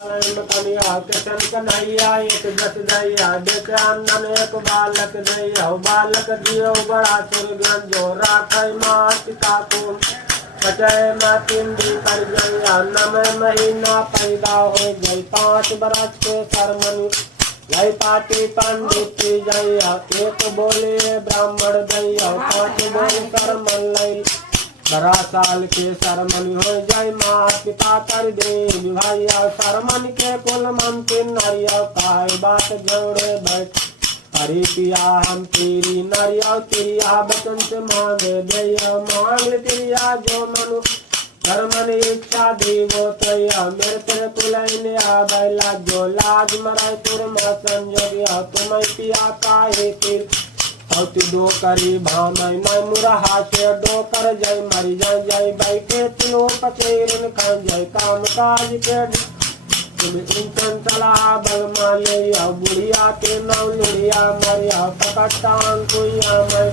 कनिया किशन कन्हैया एक दस दैया देख अंदन एक बालक दैया बालक दियो बड़ा सुरगन जो राखै माँ पिता को बचाए माँ पिंडी कर गैया नम महीना पैदा हो गई 5 बरस के सरमनी गई पाटी पंडित जैया एक बोले ब्राह्मण दैया 5 बोल सरमन लई 12 साल के सरमन हो जाय माँ पिता कर दे भैया सरमन के कुल मंत्री नरिया काय बात जोड़े बैठ हरी पिया हम तेरी नरिया तिरिया बचन से मांगे दैया मांग तिरिया जो मनु सरमन इच्छा देवो तैया मेरे तेरे तुलैने आ बैला जो लाज मराय तुर मा संजोगिया तुम्हें पिया काहे फिर औती दो करी भामई मैं मुरहा से दो कर जय मरी जय जय बैठे तिलो पचेरन खान जय काम काज के तुम इंचन चला बल माले या बुढ़िया के नाव लुड़िया मरिया पकड़तान कुइया मैं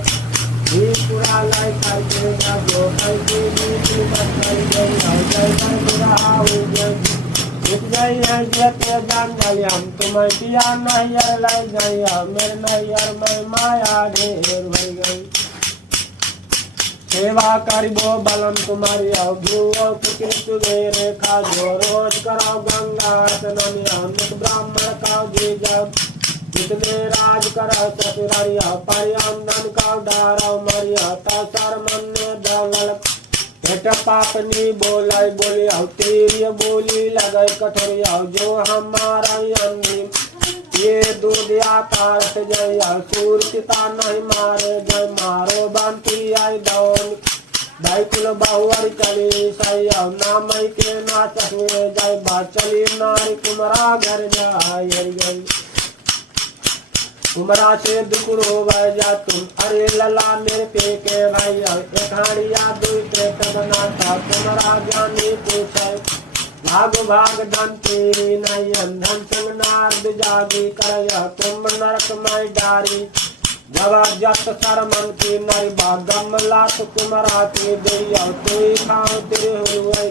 ही पूरा लाई करके जा जो कैसे बीच में जय जय जय मुरहा हो जय जय है जते जंगल हम तुम्हें पिया नैयर लाई जैया मेरे नैयर में माया ढेर भर गई सेवा करिबो बलम तुम्हारी आओ गुओ कृष्ण दे रेखा जो रोज कराओ गंगा स्नान अमृत ब्राह्मण का जी जब जितने राज कराओ ससुरारिया परियांदन का डाराओ मरिया तासर मन ने दवल बेटा पापनी बोलाई बोली आओ तेरी बोली लगाई कठोरिया जो हमारा अंतिम ये दूधिया कारत जय सूर पिता नहीं मारे जय मारो बंती आई दौन दाइकुल बहुअर चली सैया नामई के नाच हुए जय बा चली नारी कुमरा घर जाय गई कुमरा से दुकुरो भाई जा तुम अरे लला मेरे पे के भैया एक हाड़िया दूसरे बनाता कुमरा जानी पूछे भाग भाग धन तेरी नहीं धन संग नारद जागी कर तुम नरक में डारी जबरदस्त सरमन की नरी बागम लात कुमरा की दैया तुई खाओ तेरे हुए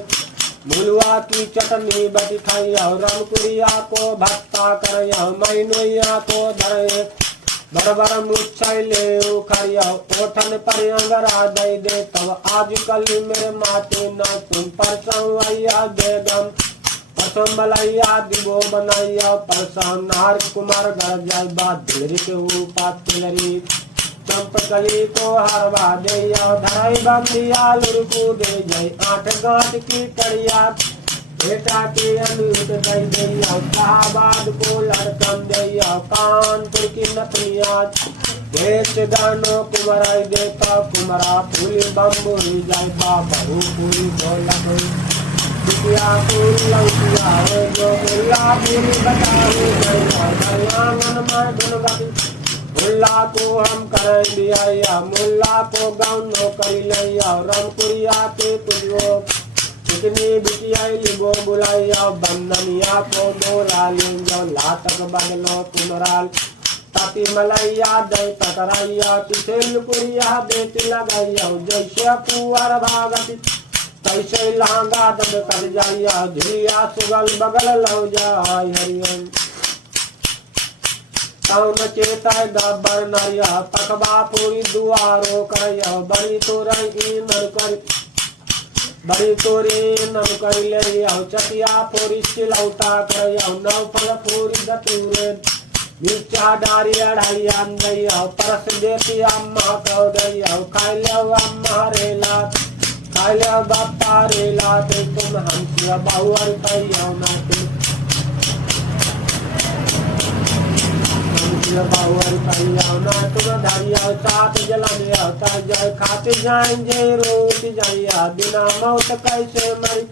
मुलुआ की चटनी बटी खाइया रमकुरिया को भत्ता करया मैनुया को धरे बरबर मुच्छै ले उखरिया ओठन पर अंगरा दे दे तब आज कल मेरे माते न तुम परसवैया बेगम परसम बलैया दिबो बनैया परसम नार कुमार घर जाय बात ढेरी के ऊपर तिलरी चंपकली को हरवा दे धराई बंदिया लुरकू दे जय 8 गांठ की कड़िया बेटा के अनूट दे शाहबाद को लड़कन दे कानपुर की नकलिया देश गानो कुमराई देता कुमरा फूली बम्बुरी जाय बाबू पूरी बोला बिटिया फूल लौटिया जो मुल्ला पूरी बताओ जय आंगन में दुर्गति मुल्ला को हम कर दिया मुल्ला को गाँव नौकरी लिया रामपुरिया के तुझो कितनी बिटिया लिबो बुलाइया बंदनिया को डोरा लिंजो लातक बगलो कुमराल ताती मलैया दे टकराइया तिलपुरिया देती लगाइया जैसे कुंवर भागती तैसे लांगा दब कर जाइया धुरिया सुगल बगल लो जाय हरियम कौन चेता गब्बर नरिया पकवा पूरी दुआरो करया बड़ी तोरई नर कर बड़ी तोरे नर कर ले चटिया पूरी सिलौटा करया नौ फल पूरी दतूरे मिर्चा डारी अढ़ाइया दैया परस देती अम्मा कौ दैया खाई ले अम्मा रेला खाई ले बापा रेला तुम हमसिया बहुअर कैया ना तुम बावर करिया ना तुम धरिया साथ जलानिया ता जय खाते जाएंगे रोटी जाइया बिना मौत कैसे मरी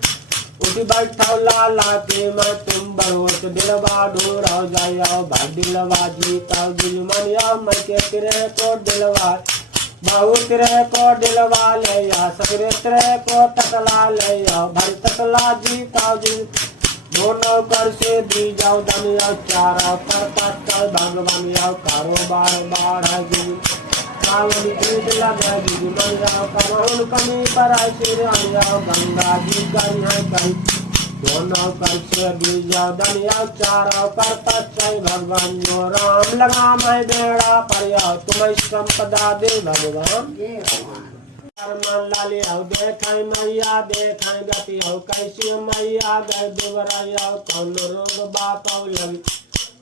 उठी बैठा लाला के मैं तुम बरोत दिलवा ढोरा जाया भाई दिलवा जीता दिलमनिया मैं के तेरे को दिलवा बाहु तेरे को दिलवा ले या सगरे तेरे को तकला ले या भाई तकला जीता जी दोनों कर से दी जाओ धनिया चारा पर पत्थर भगवान या कारोबार बढ़ाएगी कावली दूध लगाएगी मैया कमहुन कमी पर ऐसे गंगा जी गई है कहीं दोनों कर से बीजा दनिया चारों कर पच्चय भगवान जो राम लगा मैं बेड़ा पर तुम्हें संपदा दे भगवान मन लाली आओ देखाई मैया देखाई गति आओ कैसी मैया गए दुबराया कौन रोग बापाओ लगी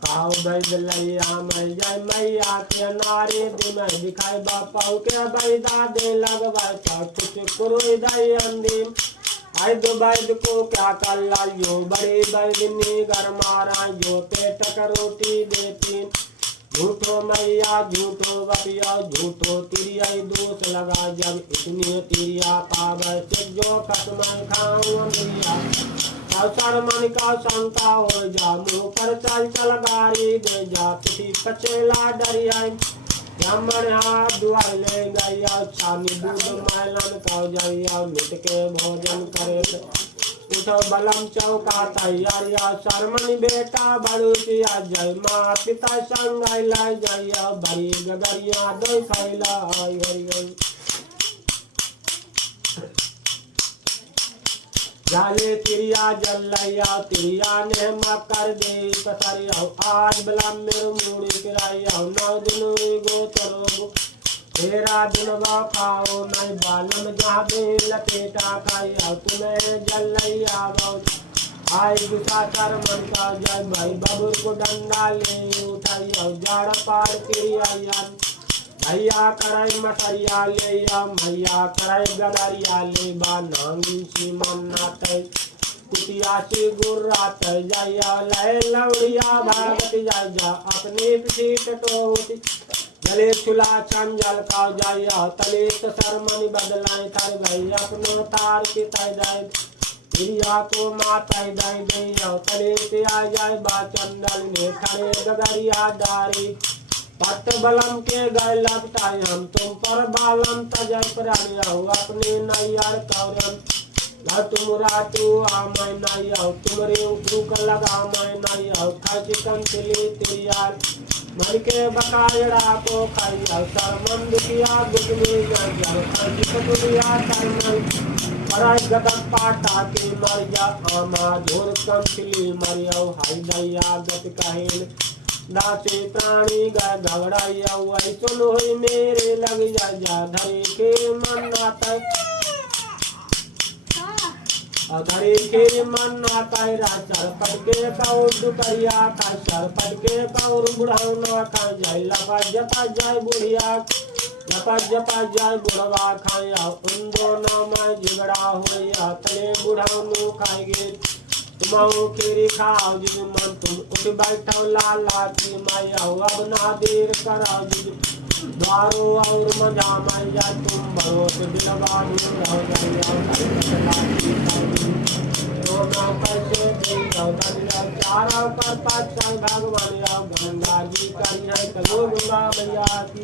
खाओ बैद लैया मैया के नारी दिन दिखाई बापाओ के बैदा दे लगवाए कुछ कुरुई दई अंदिम आई दो बैद को क्या कर लाइयो बड़ी बैदनी घर मारा जो पेट का रोटी देती झूठो मैया झूठो बपिया झूठो तिरिया दोष लगा जब इतनी तिरिया पावे जो खत्म खाऊं मैया अवसर मन का शंका हो जा मुँह पर चल चल गारी दे जा पिटी पचेला डरिया ब्राह्मण हाथ दुआर ले गया छानी दूध मैलन का जाइया मिट के भोजन करे उठो बलम चौका तैयारिया शर्मनी बेटा बड़ुतिया जय माँ पिता संग लाई जइया बड़ी गगरिया दो फैला जाले तिरिया जल्लैया तिरिया ने मकर दे पसरिया आज बलम मेरे मूड़ी किराया 9 दिन गो तरो तेरा दिन खाओ नहीं बालम जहाँ बे लपेटा खाया तुम्हें जल्लैया बहुत आई गुस्सा कर मन का जय भाई बबुर को डंडा ले उठाइया जाड़ पार तिरिया भैया कराई मसरिया ले या भैया कराई गदरिया ले बा नांगी सी मन्ना तय कुटिया से गुर्रा तय जाया लय लवड़िया भागत जा अपनी पीठ टोटी गले चुला चंजल का जाया तले शर्मनी बदलाए कर गई अपनो तार की तय जाए प्रिया को माता दाई दैया तले पे आ जाए बा चंदल ने खड़े गगरिया डारी पट बलम के गए लपटाए हम तुम पर बालम तजय प्राणिया अपने नैयर कौरम तुमरा तू आ मैं नैया तुमरे भूख लगा मैं नैया खच कंचली तिरिया मन के बकायड़ा को खाइया शर्मंद किया गुजमी जल खच दुनिया करमल पराई गदक पाटा के मरिया आमा झोर कंचली मरिया हाय दैया गत कहेल दासे प्राणी गा घबराइया वही सुन हुई मेरे लग जा धरे के मन आता धरे के मन आता सर पटके कौर दुकरिया का सर पटके कौर बुढ़ाना का जाय लपा जपा जाय बुढ़िया लपा जपा जाय बुढ़वा खाया उन दोनों में झगड़ा होया तले बुढ़ाऊ खाएगे तुम खीरी खाओ जिस मन तुम उठ बैठो लाला की मैया अब ना देर कराओ जिस द्वारो और मजा मैया तुम भरोस दिलवा ढूंढो कैसे चारों पर पाँच भगवान गंगा जी करिए कलो गंगा मैया की